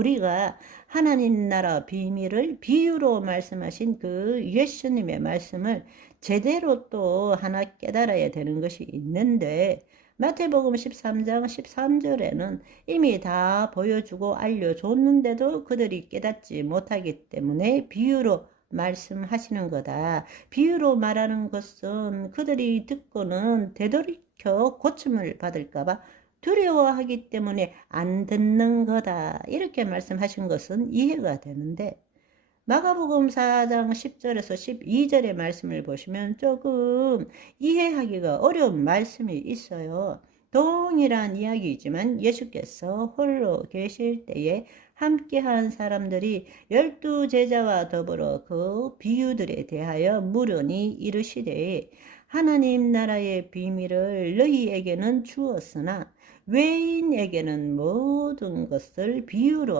우리가 하나님 나라 비밀을 비유로 말씀하신 그 예수님의 말씀을 제대로 또 하나 깨달아야 되는 것이 있는데 마태복음 13장 13절에는 이미 다 보여주고 알려줬는데도 그들이 깨닫지 못하기 때문에 비유로 말씀하시는 거다. 비유로 말하는 것은 그들이 듣고는 되돌이켜 고침을 받을까봐 두려워하기 때문에 안 듣는 거다. 이렇게 말씀하신 것은 이해가 되는데 마가복음 4장 10절에서 12절의 말씀을 보시면 조금 이해하기가 어려운 말씀이 있어요. 동일한 이야기이지만 예수께서 홀로 계실 때에 함께한 사람들이 열두 제자와 더불어 그 비유들에 대하여 물으니 이르시되 하나님 나라의 비밀을 너희에게는 주었으나 외인에게는 모든 것을 비유로